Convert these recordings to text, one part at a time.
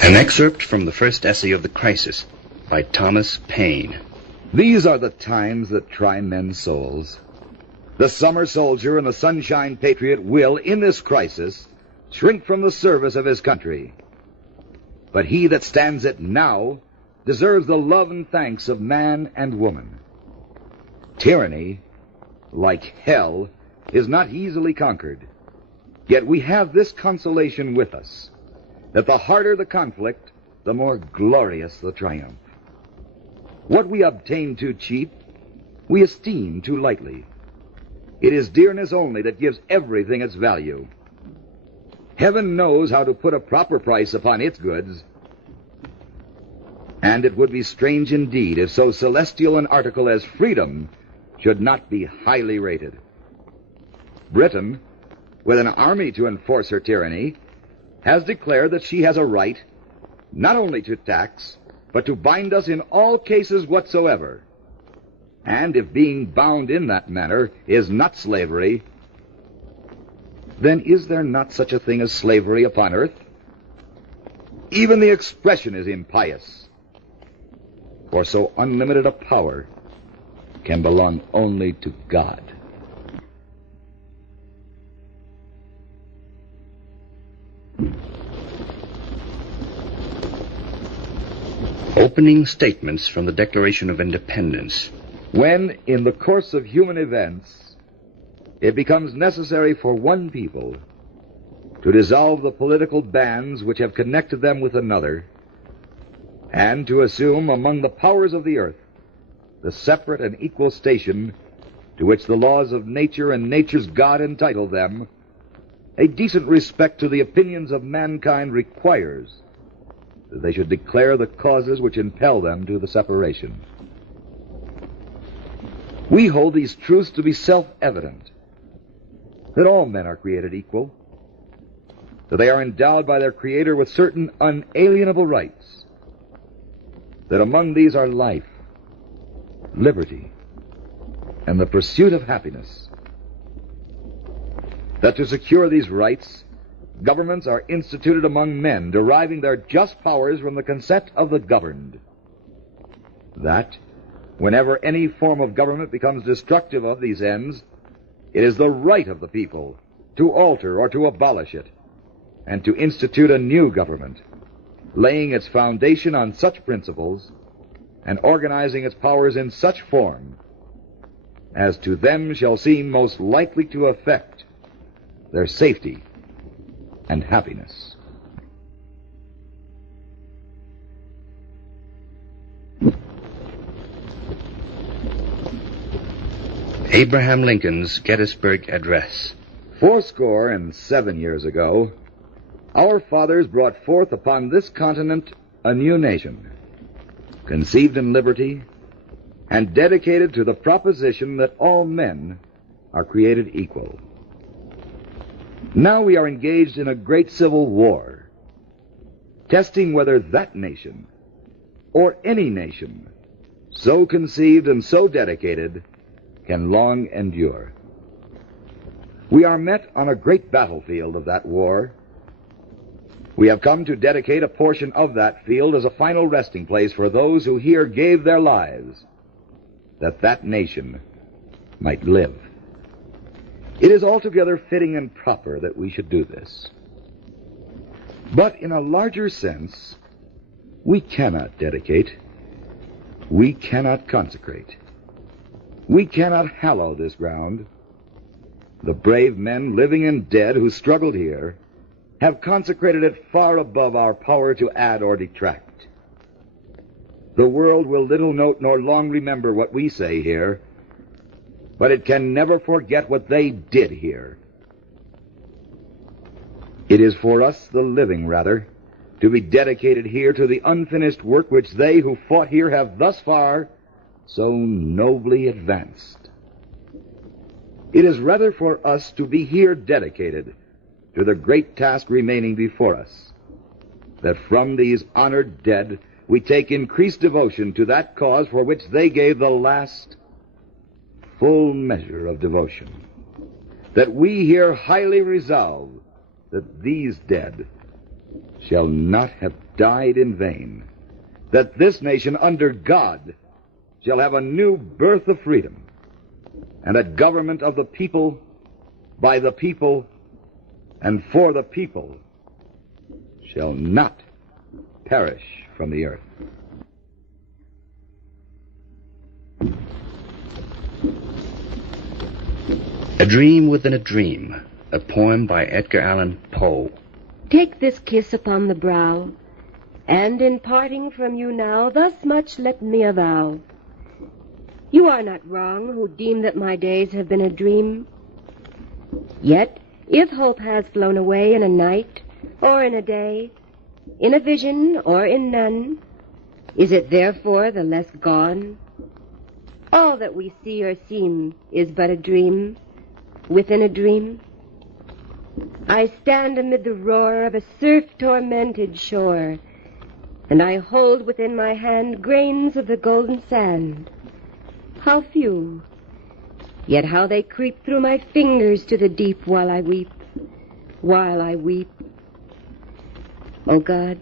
An excerpt from the first essay of The Crisis by Thomas Paine. These are the times that try men's souls. The summer soldier and the sunshine patriot will, in this crisis, shrink from the service of his country. But he that stands it now deserves the love and thanks of man and woman. Tyranny, like hell, is not easily conquered. Yet we have this consolation with us, that the harder the conflict, the more glorious the triumph. What we obtain too cheap, we esteem too lightly. It is dearness only that gives everything its value. Heaven knows how to put a proper price upon its goods, and it would be strange indeed if so celestial an article as freedom should not be highly rated. Britain, with an army to enforce her tyranny, has declared that she has a right not only to tax, but to bind us in all cases whatsoever. And if being bound in that manner is not slavery, then is there not such a thing as slavery upon earth? Even the expression is impious, for so unlimited a power can belong only to God. Opening statements from the Declaration of Independence. When, in the course of human events, it becomes necessary for one people to dissolve the political bands which have connected them with another, and to assume among the powers of the earth the separate and equal station to which the laws of nature and nature's God entitle them, a decent respect to the opinions of mankind requires that they should declare the causes which impel them to the separation. We hold these truths to be self-evident, that all men are created equal, that they are endowed by their Creator with certain unalienable rights, that among these are life, liberty, and the pursuit of happiness, that to secure these rights, governments are instituted among men, deriving their just powers from the consent of the governed, that whenever any form of government becomes destructive of these ends, it is the right of the people to alter or to abolish it, and to institute a new government, laying its foundation on such principles and organizing its powers in such form as to them shall seem most likely to affect their safety and happiness. Abraham Lincoln's Gettysburg Address. 77 years ago, our fathers brought forth upon this continent a new nation, conceived in liberty and dedicated to the proposition that all men are created equal. Now we are engaged in a great civil war, testing whether that nation, or any nation, so conceived and so dedicated, can long endure. We are met on a great battlefield of that war. We have come to dedicate a portion of that field as a final resting place for those who here gave their lives, that that nation might live. It is altogether fitting and proper that we should do this. But in a larger sense, we cannot dedicate, we cannot consecrate, we cannot hallow this ground. The brave men, living and dead, who struggled here, have consecrated it far above our power to add or detract. The world will little note nor long remember what we say here, but it can never forget what they did here. It is for us, the living rather, to be dedicated here to the unfinished work which they who fought here have thus far so nobly advanced. It is rather for us to be here dedicated to the great task remaining before us, that from these honored dead we take increased devotion to that cause for which they gave the last full measure of devotion, that we here highly resolve that these dead shall not have died in vain, that this nation under God shall have a new birth of freedom, and a government of the people, by the people, and for the people, shall not perish from the earth. A Dream Within a Dream, a poem by Edgar Allan Poe. Take this kiss upon the brow, and in parting from you now, thus much let me avow. You are not wrong who deem that my days have been a dream. Yet, if hope has flown away in a night, or in a day, in a vision or in none, is it therefore the less gone? All that we see or seem is but a dream, within a dream. I stand amid the roar of a surf-tormented shore, and I hold within my hand grains of the golden sand. How few, yet how they creep through my fingers to the deep while I weep, while I weep. O God,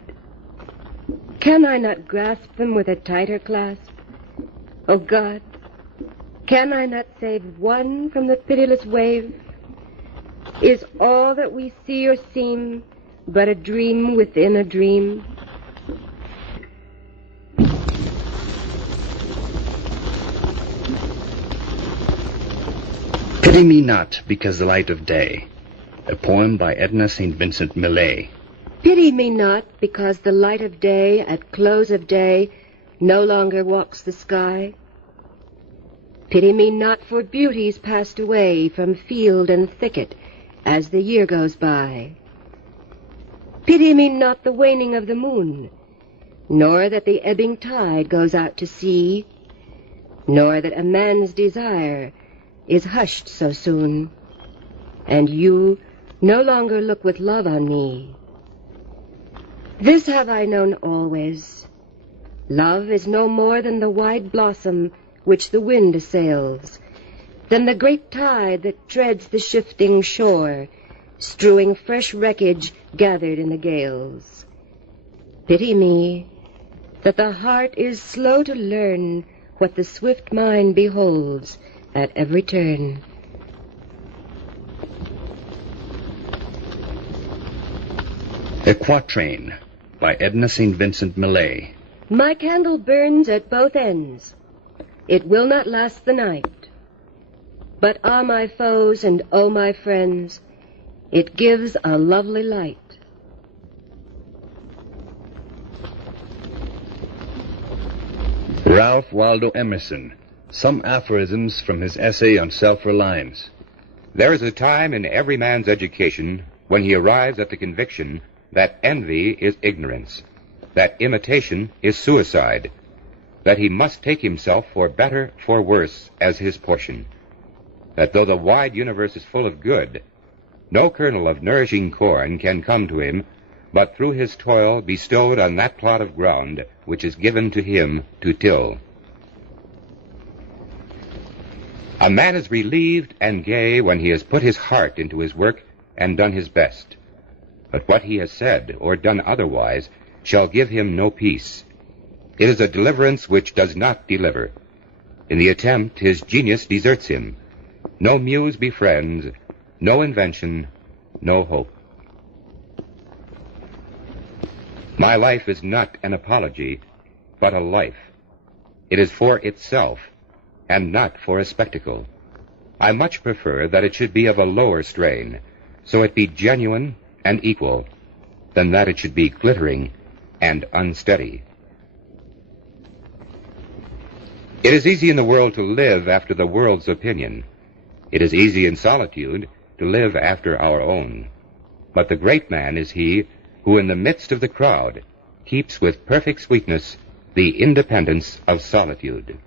can I not grasp them with a tighter clasp? O God, can I not save one from the pitiless wave? Is all that we see or seem but a dream within a dream? Pity Me Not Because the Light of Day, a poem by Edna St. Vincent Millay. Pity me not because the light of day at close of day no longer walks the sky. Pity me not for beauties passed away from field and thicket as the year goes by. Pity me not the waning of the moon, nor that the ebbing tide goes out to sea, nor that a man's desire is hushed so soon, and you no longer look with love on me. This have I known always. Love is no more than the wide blossom which the wind assails, than the great tide that treads the shifting shore, strewing fresh wreckage gathered in the gales. Pity me that the heart is slow to learn what the swift mind beholds at every turn. A Quatrain by Edna St. Vincent Millay. My candle burns at both ends. It will not last the night. But ah, my foes, and oh, my friends, it gives a lovely light. Ralph Waldo Emerson. Some aphorisms from his essay on self-reliance. There is a time in every man's education when he arrives at the conviction that envy is ignorance, that imitation is suicide, that he must take himself for better, for worse, as his portion, that though the wide universe is full of good, no kernel of nourishing corn can come to him but through his toil bestowed on that plot of ground which is given to him to till. A man is relieved and gay when he has put his heart into his work and done his best. But what he has said or done otherwise shall give him no peace. It is a deliverance which does not deliver. In the attempt, his genius deserts him. No muse befriends, no invention, no hope. My life is not an apology, but a life. It is for itself, and not for a spectacle. I much prefer that it should be of a lower strain, so it be genuine and equal, than that it should be glittering and unsteady. It is easy in the world to live after the world's opinion. It is easy in solitude to live after our own. But the great man is he who in the midst of the crowd keeps with perfect sweetness the independence of solitude.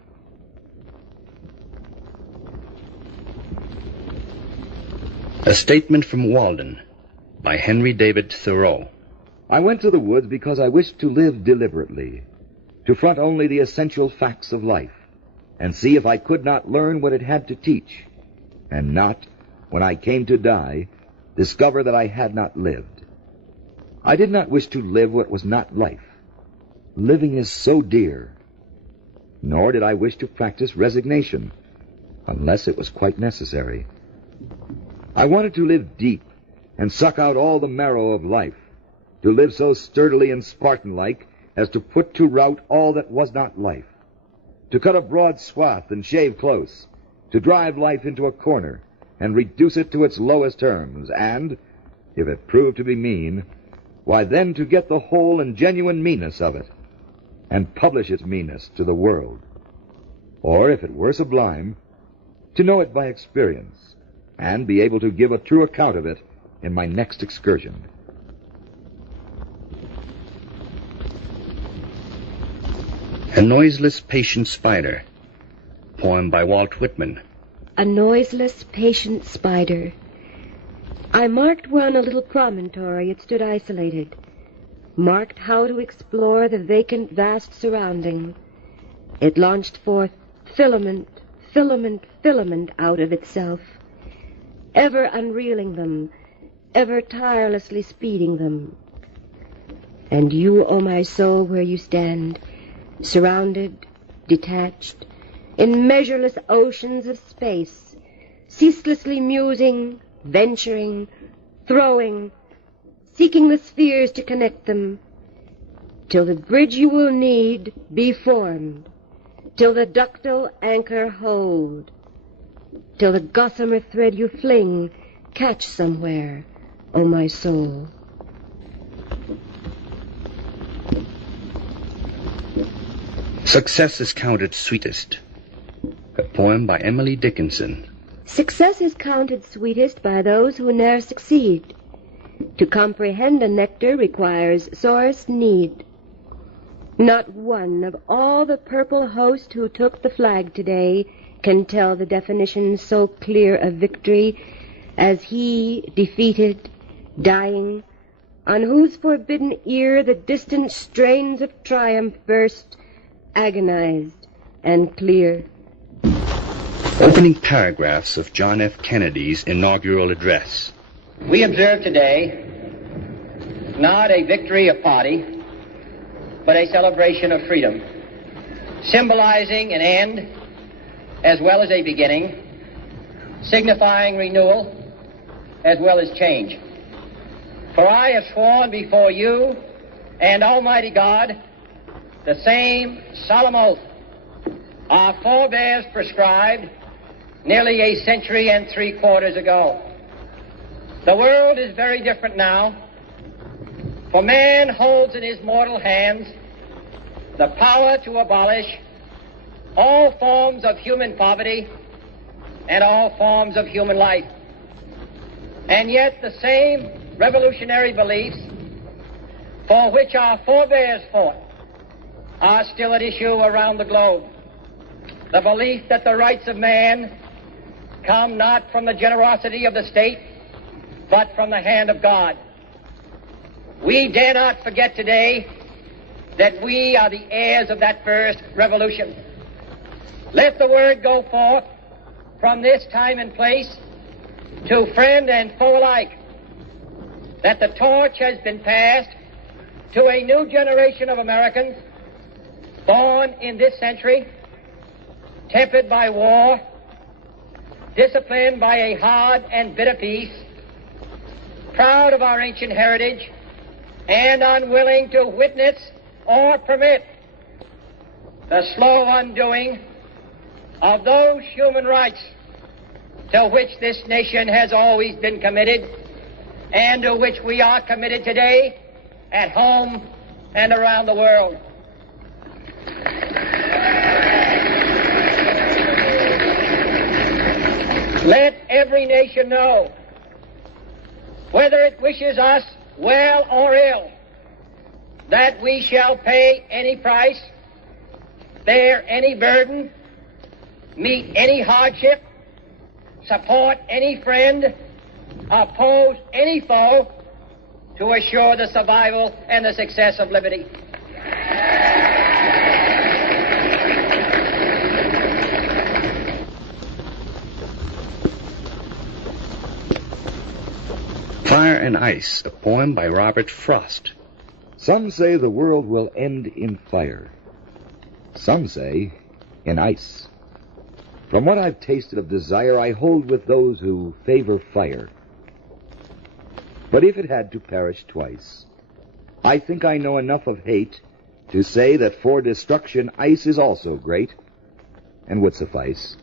A Statement from Walden by Henry David Thoreau. I went to the woods because I wished to live deliberately, to front only the essential facts of life, and see if I could not learn what it had to teach, and not, when I came to die, discover that I had not lived. I did not wish to live what was not life. Living is so dear. Nor did I wish to practice resignation, unless it was quite necessary. I wanted to live deep and suck out all the marrow of life, to live so sturdily and Spartan-like as to put to rout all that was not life, to cut a broad swath and shave close, to drive life into a corner and reduce it to its lowest terms, and, if it proved to be mean, why then to get the whole and genuine meanness of it, and publish its meanness to the world. Or, if it were sublime, to know it by experience, and be able to give a true account of it in my next excursion. A Noiseless Patient Spider, poem by Walt Whitman. A noiseless, patient spider. I marked one a little promontory. It stood isolated. Marked how to explore the vacant, vast surrounding. It launched forth filament, filament, filament out of itself, ever unreeling them, ever tirelessly speeding them. And you, O my soul, where you stand, surrounded, detached, in measureless oceans of space, ceaselessly musing, venturing, throwing, seeking the spheres to connect them, till the bridge you will need be formed, till the ductile anchor hold, till the gossamer thread you fling catch somewhere, O my soul. Success is counted sweetest, a poem by Emily Dickinson. Success is counted sweetest by those who ne'er succeed. To comprehend the nectar requires sorest need. Not one of all the purple host who took the flag today can tell the definition so clear of victory as he, defeated, dying, on whose forbidden ear the distant strains of triumph burst, agonized and clear. Opening paragraphs of John F. Kennedy's inaugural address. We observe today not a victory of party, but a celebration of freedom, symbolizing an end as well as a beginning, signifying renewal as well as change. For I have sworn before you and Almighty God the same solemn oath our forebears prescribed nearly a century and 3/4 ago. The world is very different now, for man holds in his mortal hands the power to abolish all forms of human poverty and all forms of human life. And yet the same revolutionary beliefs for which our forebears fought are still at issue around the globe. The belief that the rights of man come not from the generosity of the state, but from the hand of God. We dare not forget today that we are the heirs of that first revolution. Let the word go forth from this time and place to friend and foe alike that the torch has been passed to a new generation of Americans born in this century, tempered by war, disciplined by a hard and bitter peace, proud of our ancient heritage, and unwilling to witness or permit the slow undoing of those human rights to which this nation has always been committed and to which we are committed today at home and around the world. Let every nation know, whether it wishes us well or ill, that we shall pay any price, bear any burden, meet any hardship, support any friend, oppose any foe to assure the survival and the success of liberty. Fire and Ice, a poem by Robert Frost. Some say the world will end in fire. Some say in ice. From what I've tasted of desire, I hold with those who favor fire. But if it had to perish twice, I think I know enough of hate to say that for destruction ice is also great, and would suffice.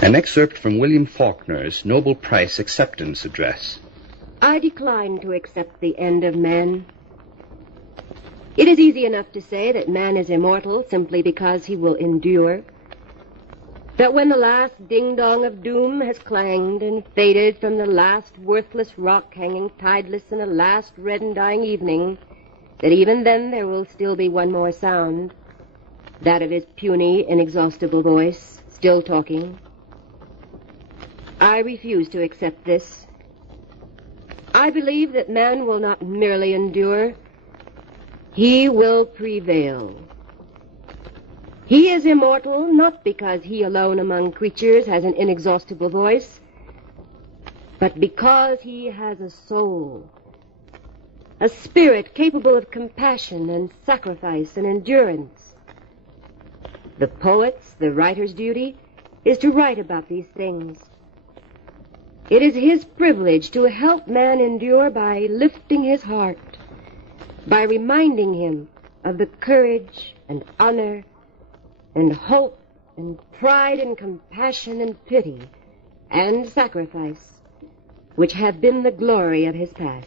An excerpt from William Faulkner's Nobel Prize Acceptance Address. I decline to accept the end of man. It is easy enough to say that man is immortal simply because he will endure. That when the last ding-dong of doom has clanged and faded from the last worthless rock hanging tideless in a last red and dying evening, that even then there will still be one more sound, that of his puny, inexhaustible voice, still talking. I refuse to accept this. I believe that man will not merely endure, he will prevail. He is immortal not because he alone among creatures has an inexhaustible voice, but because he has a soul, a spirit capable of compassion and sacrifice and endurance. The poet's, the writer's duty is to write about these things. It is his privilege to help man endure by lifting his heart, by reminding him of the courage and honor and hope and pride and compassion and pity and sacrifice which have been the glory of his past.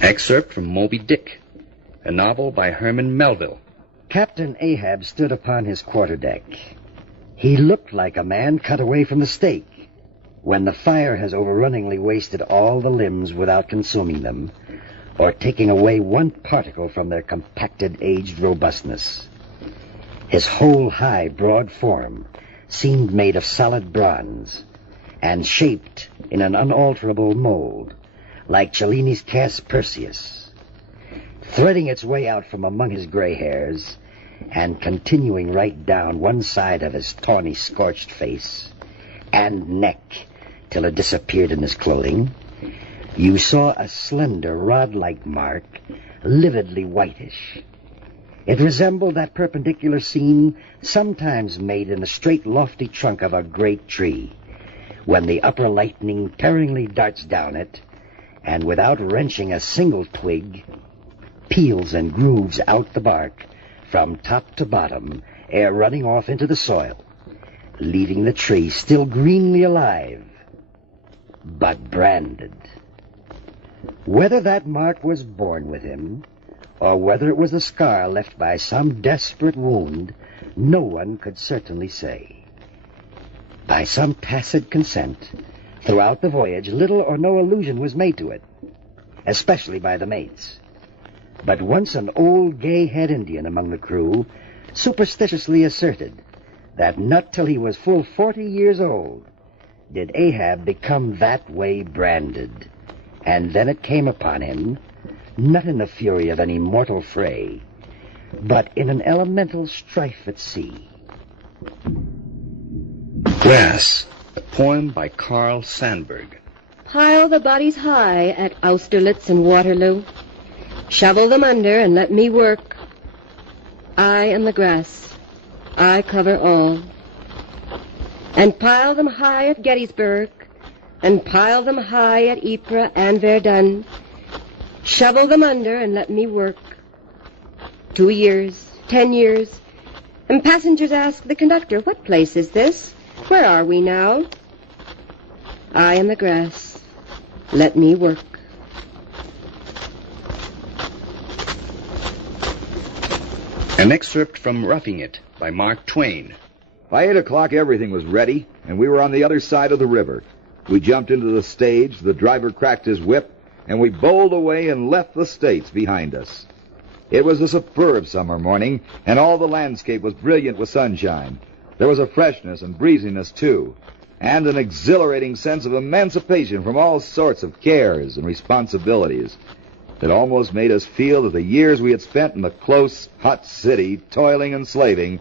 Excerpt from Moby Dick, a novel by Herman Melville. Captain Ahab stood upon his quarterdeck. He looked like a man cut away from the stake, when the fire has overrunningly wasted all the limbs without consuming them, or taking away one particle from their compacted, aged robustness. His whole high, broad form seemed made of solid bronze, and shaped in an unalterable mold, like Cellini's cast Perseus, threading its way out from among his gray hairs, and continuing right down one side of his tawny, scorched face and neck till it disappeared in his clothing. You saw a slender, rod-like mark, lividly whitish. It resembled that perpendicular seam sometimes made in the straight, lofty trunk of a great tree, when the upper lightning tearingly darts down it, and without wrenching a single twig, peels and grooves out the bark from top to bottom, ere running off into the soil, leaving the tree still greenly alive, but branded. Whether that mark was born with him, or whether it was the scar left by some desperate wound, no one could certainly say. By some tacit consent, throughout the voyage, little or no allusion was made to it, especially by the mates. But once an old gay-head Indian among the crew superstitiously asserted that not till he was full 40 years old did Ahab become that way branded. And then it came upon him, not in the fury of any mortal fray, but in an elemental strife at sea. Grass, a poem by Carl Sandburg. Pile the bodies high at Austerlitz and Waterloo. Shovel them under and let me work. I am the grass. I cover all. And pile them high at Gettysburg, and pile them high at Ypres and Verdun. Shovel them under and let me work. 2 years, 10 years. And passengers ask the conductor, what place is this? Where are we now? I am the grass. Let me work. An excerpt from Roughing It by Mark Twain. By 8 o'clock, everything was ready, and we were on the other side of the river. We jumped into the stage, the driver cracked his whip, and we bowled away and left the States behind us. It was a superb summer morning, and all the landscape was brilliant with sunshine. There was a freshness and breeziness, too, and an exhilarating sense of emancipation from all sorts of cares and responsibilities. that almost made us feel that the years we had spent in the close, hot city, toiling and slaving,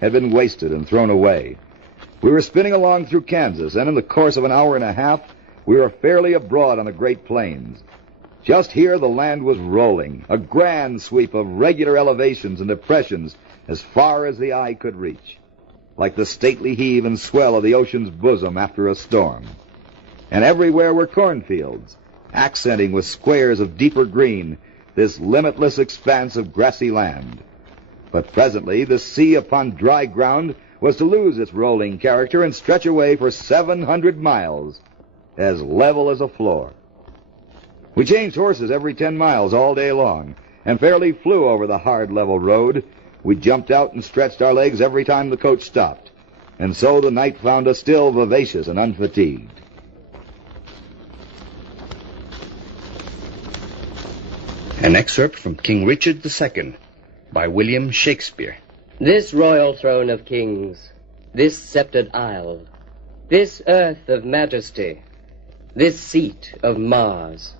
had been wasted and thrown away. We were spinning along through Kansas, and in the course of an hour and a half, we were fairly abroad on the Great Plains. Just here the land was rolling, a grand sweep of regular elevations and depressions as far as the eye could reach, like the stately heave and swell of the ocean's bosom after a storm. And everywhere were cornfields, accenting with squares of deeper green this limitless expanse of grassy land. But presently the sea upon dry ground was to lose its rolling character and stretch away for 700 miles, as level as a floor. We changed horses every 10 miles all day long, and fairly flew over the hard, level road. We jumped out and stretched our legs every time the coach stopped, and so the night found us still vivacious and unfatigued. An excerpt from King Richard II by William Shakespeare. This royal throne of kings, this sceptred isle, this earth of majesty, this seat of Mars,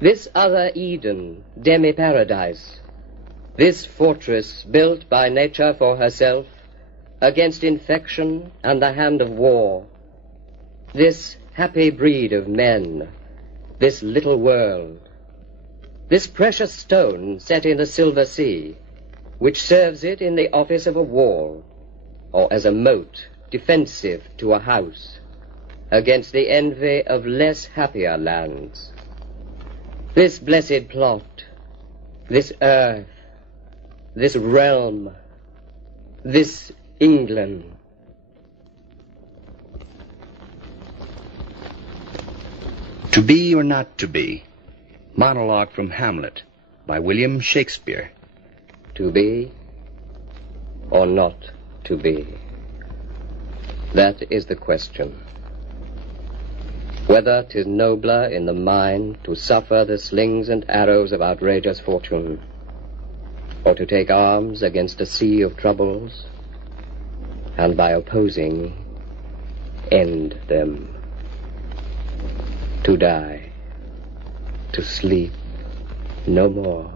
this other Eden, demi-paradise, this fortress built by nature for herself against infection and the hand of war, this happy breed of men, this little world, this precious stone set in the silver sea, which serves it in the office of a wall, or as a moat defensive to a house, against the envy of less happier lands. This blessed plot, this earth, this realm, this England. To Be or Not to Be, monologue from Hamlet by William Shakespeare. To be or not to be? That is the question. Whether 'tis nobler in the mind to suffer the slings and arrows of outrageous fortune, or to take arms against a sea of troubles, and by opposing, end them. To die, to sleep no more,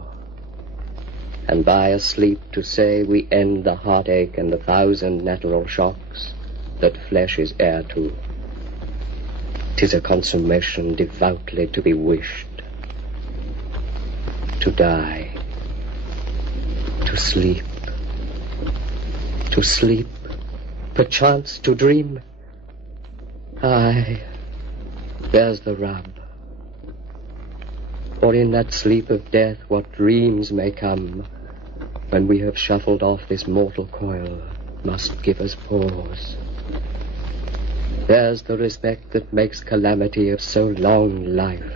and by a sleep to say we end the heartache and the thousand natural shocks that flesh is heir to. 'Tis a consummation devoutly to be wished. To die, to sleep, perchance to dream. Aye, there's the rub. For in that sleep of death what dreams may come, when we have shuffled off this mortal coil, must give us pause. There's the respect that makes calamity of so long life.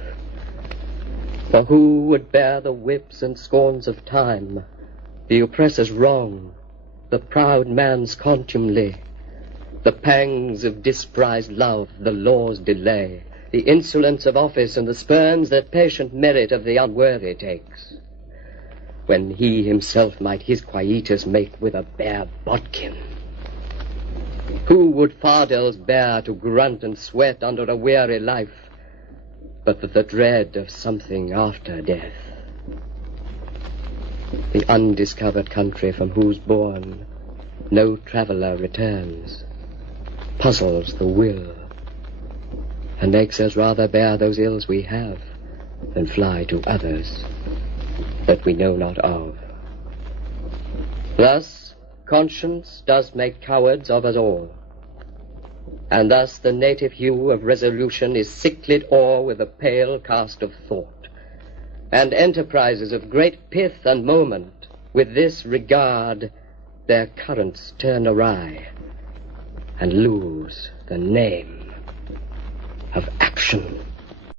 For who would bear the whips and scorns of time, the oppressor's wrong, the proud man's contumely, the pangs of disprized love, the law's delay, the insolence of office, and the spurns that patient merit of the unworthy takes, when he himself might his quietus make with a bare bodkin? Who would fardels bear to grunt and sweat under a weary life, but with the dread of something after death? The undiscovered country from whose bourne no traveller returns puzzles the will, and makes us rather bear those ills we have than fly to others that we know not of. Thus conscience does make cowards of us all, and thus the native hue of resolution is sicklied o'er with a pale cast of thought, and enterprises of great pith and moment with this regard their currents turn awry, and lose the name of action.